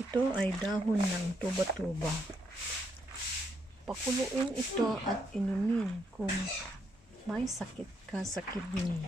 Ito ay dahon ng tuba-tuba. Pakuluin ito at inumin kung may sakit ka sa kidney.